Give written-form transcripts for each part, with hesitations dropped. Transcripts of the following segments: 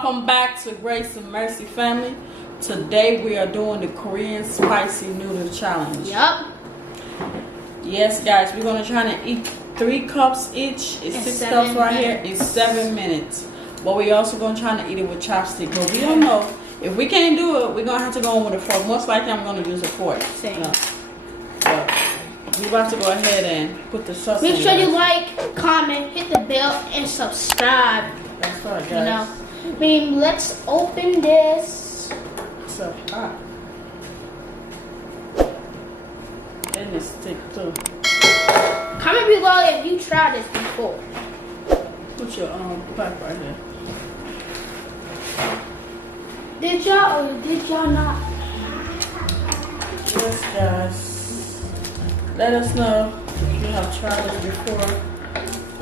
Welcome back to Grace and Mercy family. Today we are doing the Korean spicy noodle challenge. Yup. Yes guys, we're gonna try to eat 3 cups each. It's 6 cups right here in 7 minutes. But we also gonna try to eat it with chopsticks. But we don't know. If we can't do it, we're gonna have to go in with a fork. Most likely I'm gonna use a fork. Same. No. So we're about to go ahead and put the sauce in. Make sure you like, comment, hit the bell, and subscribe. That's right, guys. You know, I mean, let's open this. So hot. And it's thick too. Comment below if you tried this before. Put your pack right here. Did y'all or did y'all not? Yes, guys. Let us know if you have tried this before.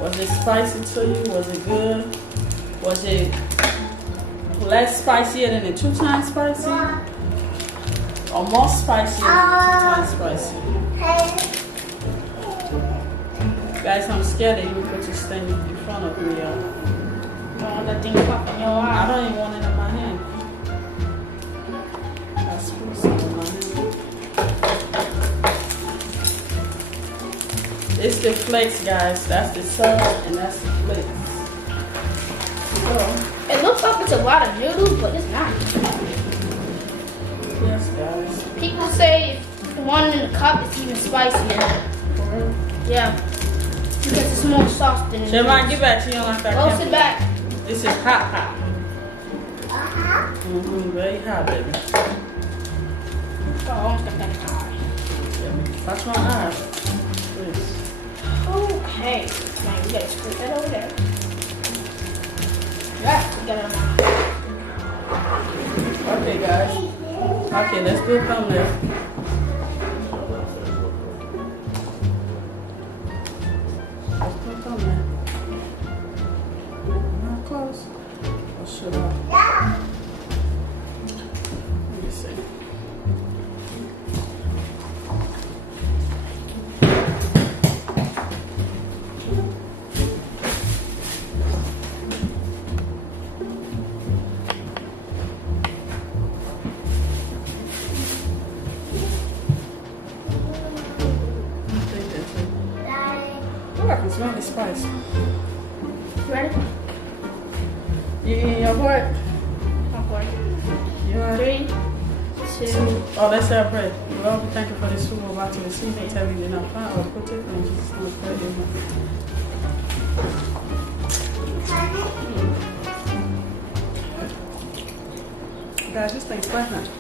Was it spicy to you? Was it good? Was it less spicier than the 2 times spicy? Or more spicier than the 2 times spicy? Guys, I'm scared that you put this thing in front of me, y'all. Don't want that thing pop in your I eye. don't even want it in my hand. That's spicy in my hand. It's the flakes, guys. That's the sauce and that's the flakes. So, It looks like it's a lot of noodles, but it's not. yes, guys. People say if one in the cup is even spicier. For real? Yeah. Because it's more sauce than it Shamon, is. get back to you like that. Close it back. This is hot. Very hot, baby. Oh, I almost got that high. Watch my eyes. Please. Okay. Man, we gotta screw that over there. Yeah, we got it on. Okay, guys. Okay, let's do a thumbnail. Let's do a thumbnail. Not close. Or should I? Let me see. Oh, I can smell the spice. Ready? You eating your pork? Okay. You are? 3, 2. Oh, let's celebrate. Lord, we thank you for this food we're about to receive and tell you did not find or put it in Jesus' name. Guys, this thing's spicy.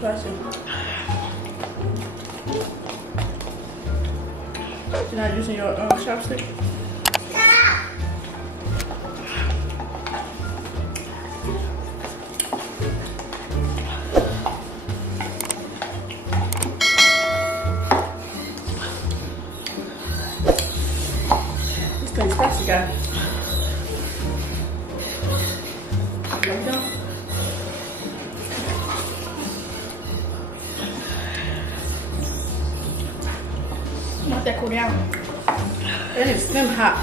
Spicy. You're not using your chopstick? This thing's spicy, guys. There we go. Let that cool down. And it's stem hot.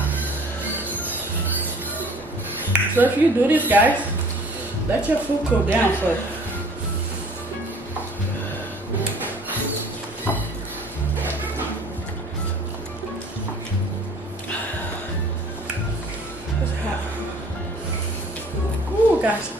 So if you do this, guys, let your food cool down first. It's hot. Ooh, guys.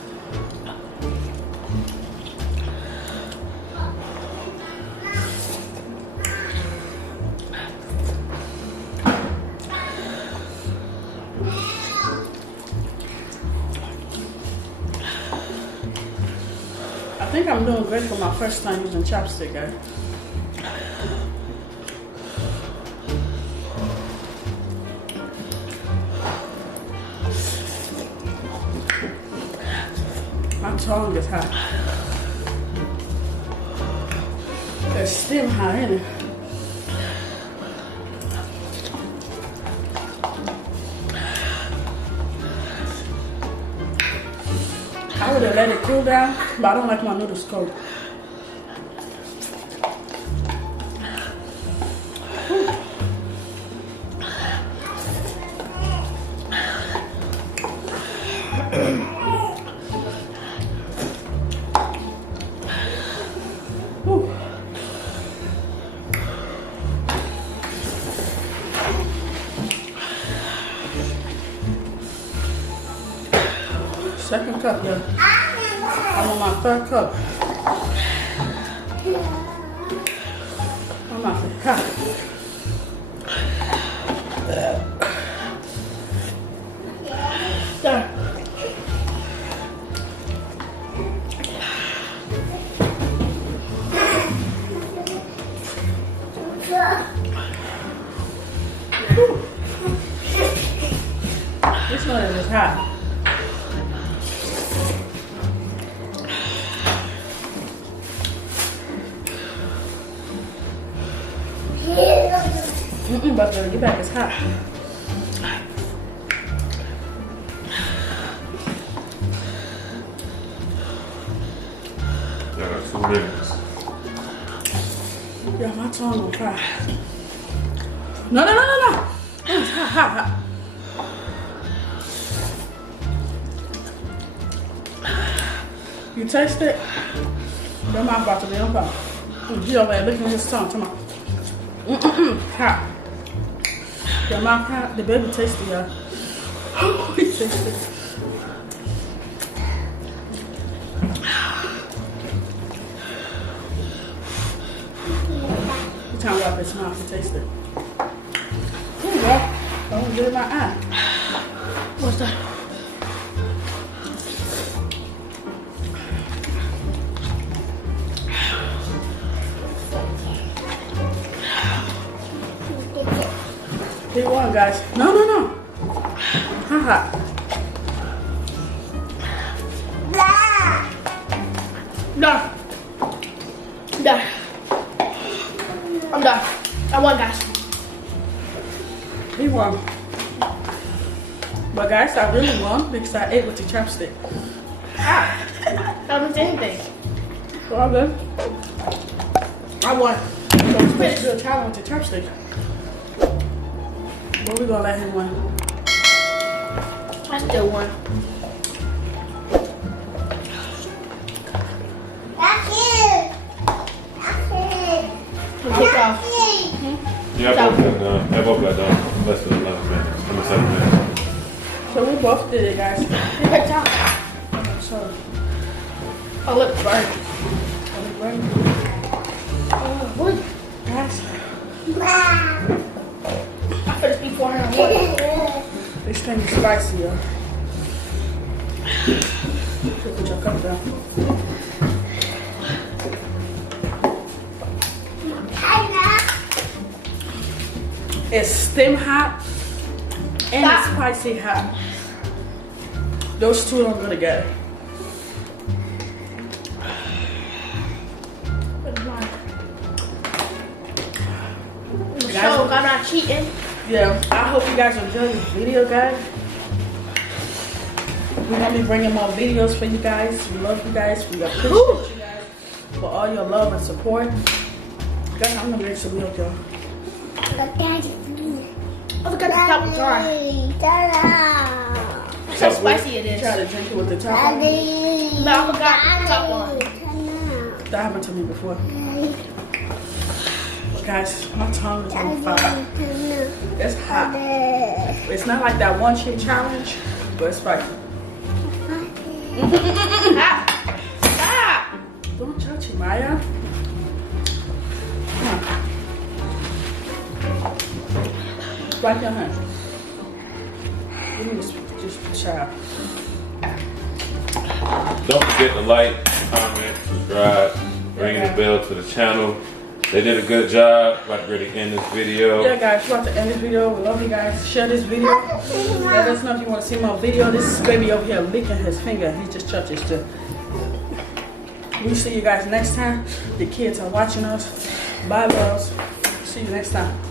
I think I'm doing great for my first time using chopstick, guys. tongue is hot. It's still hot, isn't it? I would have let it cool down, but I don't like my noodles cold. Second cup, yeah. I'm on my third cup. I'm not the cup. There. This one is hot. But your back is hot. Yeah, 2 minutes. Yeah, my tongue will cry. No. It's hot. You taste it? Your mouth about to be on fire. He over there licking his tongue. Come on. Hot. Your mouth hot. The baby tasty, y'all. He tasted. You trying to wipe his mouth and taste it. Ooh, well, don't get in my eye. What's that? Big one, guys. No. Hot. Done. I'm done. I won, guys. He won. But guys, I really won because I ate with the chopstick. I don't do anything. All good. I won. So we're supposed to do a challenge with the chopstick. But we're gonna let him win. I still won. Kick off. Yeah, I both got done less than 11 minutes. 7 minutes. So we both did it, guys. Good job. So, Oh, look, burn. What? Guys, I finished before her. What? this thing is spicy, y'all. Put your cup down. It's steam hot and it's spicy hot. Those two don't go together. So, I'm not cheating. Yeah, I hope you guys enjoyed this video, guys. We're gonna be bringing more videos for you guys. We love you guys. We appreciate you guys for all your love and support. Guys, I'm gonna make some milk, y'all. I forgot the top was dry. That's how spicy it is. Try to drink it with the top on. But I forgot the top on. That happened to me before. But guys, my tongue is on fire. It's hot. It's not like that one shit challenge, but it's spicy. Stop! Don't touch it, Maya. Come on. Wipe your hand. Give me this, just shower. Don't forget to like, comment, subscribe, ring the bell to the channel. They did a good job. About to really end this video. Yeah, guys, we're about to end this video. We love you guys. Share this video. Let us know if you want to see more video. This baby over here licking his finger. He just touched his too. We'll see you guys next time. The kids are watching us. Bye, loves. See you next time.